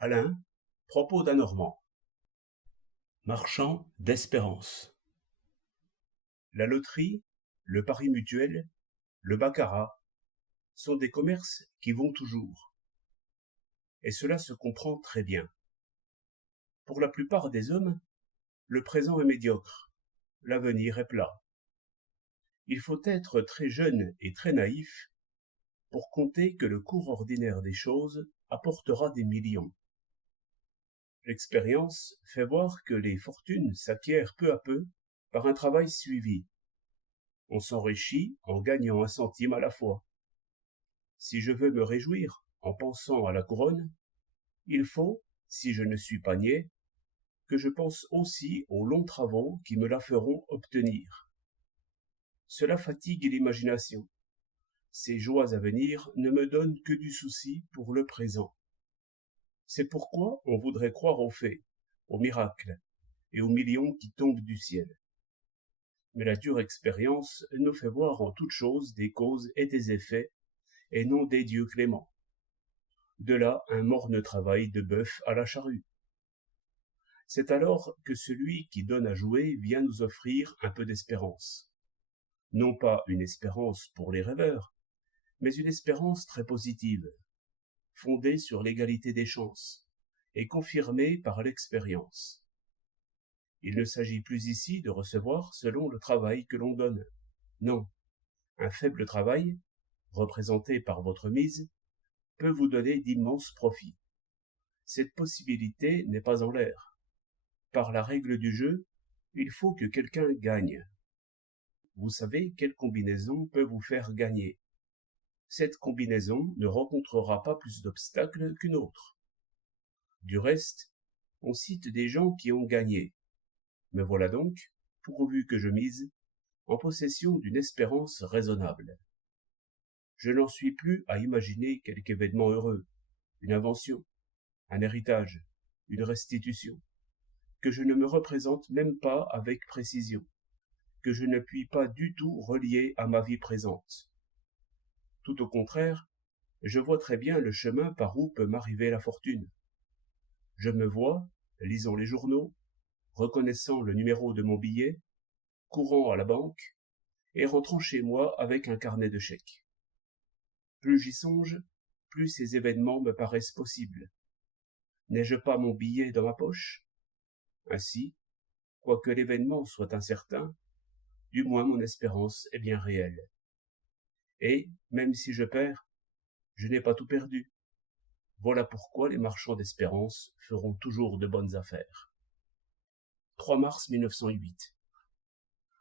Alain, propos d'un Normand. Marchand d'espérance. La loterie, le pari mutuel, le baccarat sont des commerces qui vont toujours. Et cela se comprend très bien. Pour la plupart des hommes, le présent est médiocre, l'avenir est plat. Il faut être très jeune et très naïf pour compter que le cours ordinaire des choses apportera des millions. L'expérience fait voir que les fortunes s'acquièrent peu à peu par un travail suivi. On s'enrichit en gagnant un centime à la fois. Si je veux me réjouir en pensant à la couronne, il faut, si je ne suis pas niais, que je pense aussi aux longs travaux qui me la feront obtenir. Cela fatigue l'imagination. Ces joies à venir ne me donnent que du souci pour le présent. C'est pourquoi on voudrait croire aux fées, aux miracles et aux millions qui tombent du ciel. Mais la dure expérience nous fait voir en toute chose des causes et des effets, et non des dieux cléments. De là un morne travail de bœuf à la charrue. C'est alors que celui qui donne à jouer vient nous offrir un peu d'espérance. Non pas une espérance pour les rêveurs, mais une espérance très positive, fondée sur l'égalité des chances, et confirmée par l'expérience. Il ne s'agit plus ici de recevoir selon le travail que l'on donne. Non, un faible travail, représenté par votre mise, peut vous donner d'immenses profits. Cette possibilité n'est pas en l'air. Par la règle du jeu, il faut que quelqu'un gagne. Vous savez quelle combinaison peut vous faire gagner. Cette combinaison ne rencontrera pas plus d'obstacles qu'une autre. Du reste, on cite des gens qui ont gagné. Me voilà donc, pourvu que je mise, en possession d'une espérance raisonnable. Je n'en suis plus à imaginer quelque événement heureux, une invention, un héritage, une restitution, que je ne me représente même pas avec précision, que je ne puis pas du tout relier à ma vie présente. Tout au contraire, je vois très bien le chemin par où peut m'arriver la fortune. Je me vois, lisant les journaux, reconnaissant le numéro de mon billet, courant à la banque, et rentrant chez moi avec un carnet de chèques. Plus j'y songe, plus ces événements me paraissent possibles. N'ai-je pas mon billet dans ma poche? Ainsi, quoique l'événement soit incertain, du moins mon espérance est bien réelle. Et, même si je perds, je n'ai pas tout perdu. Voilà pourquoi les marchands d'espérance feront toujours de bonnes affaires. 3 mars 1908.